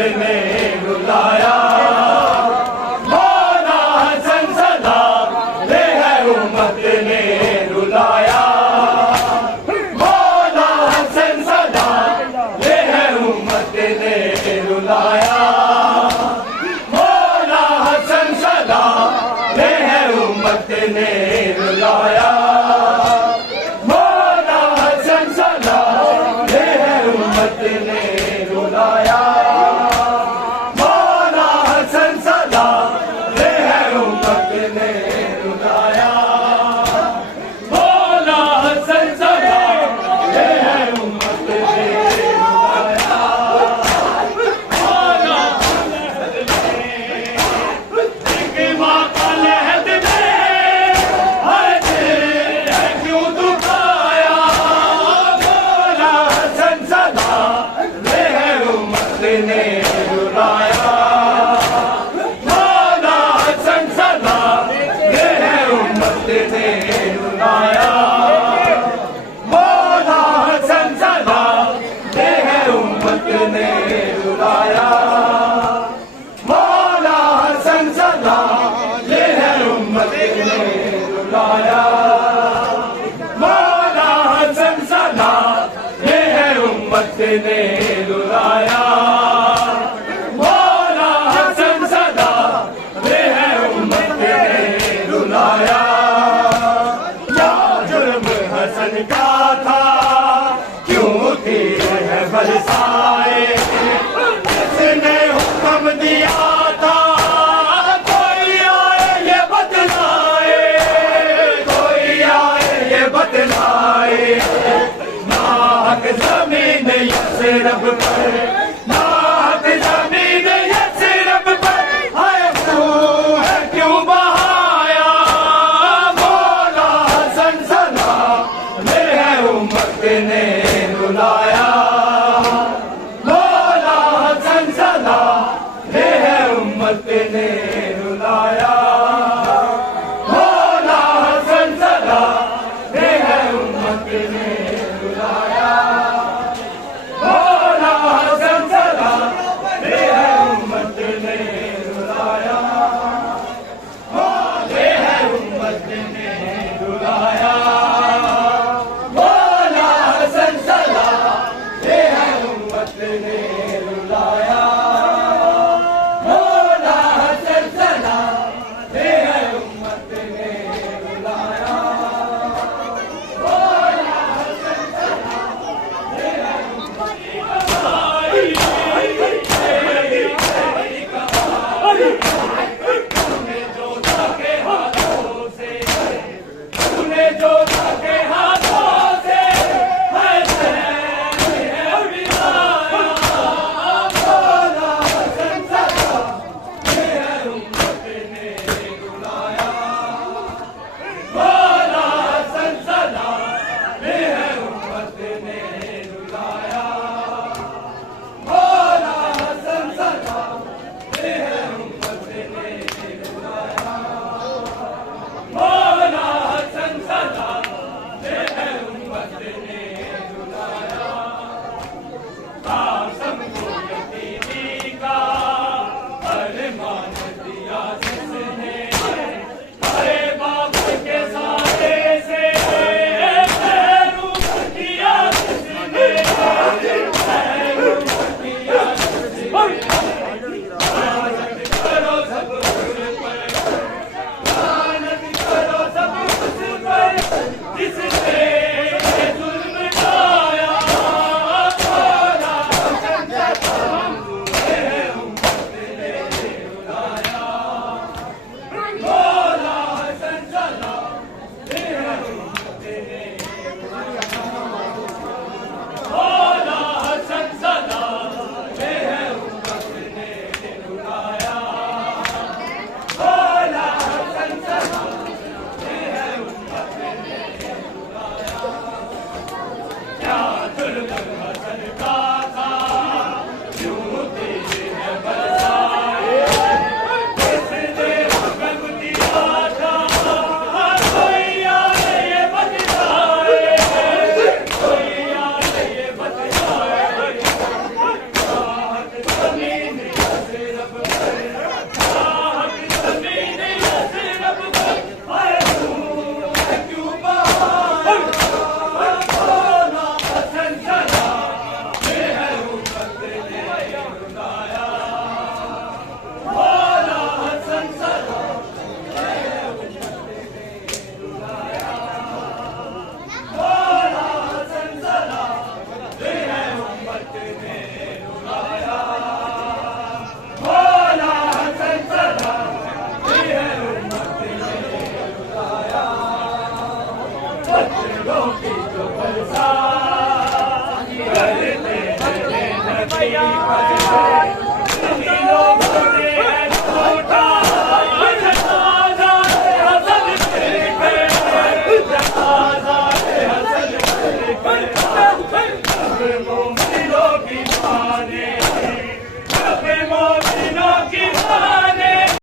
ने रुलाया। मौला हसन सलाम ले है उम्मत ने रुलाया। मौला हसन सलाम ले है उम्मत ने रुलाया। मौला हसन सलाम ले है उम्मत ने रुलाया। मौला हसन सलाम ले है उम्मत ने रुलाया। मौला हसन सलाम ले है उम्मत ने रुलाया। मौला हसन सलाम ले है उम्मत ने रुलाया। मौला एक माँ का लहद ने क्यों दुखाया। मौला हसन सलाम ले है उम्मत ने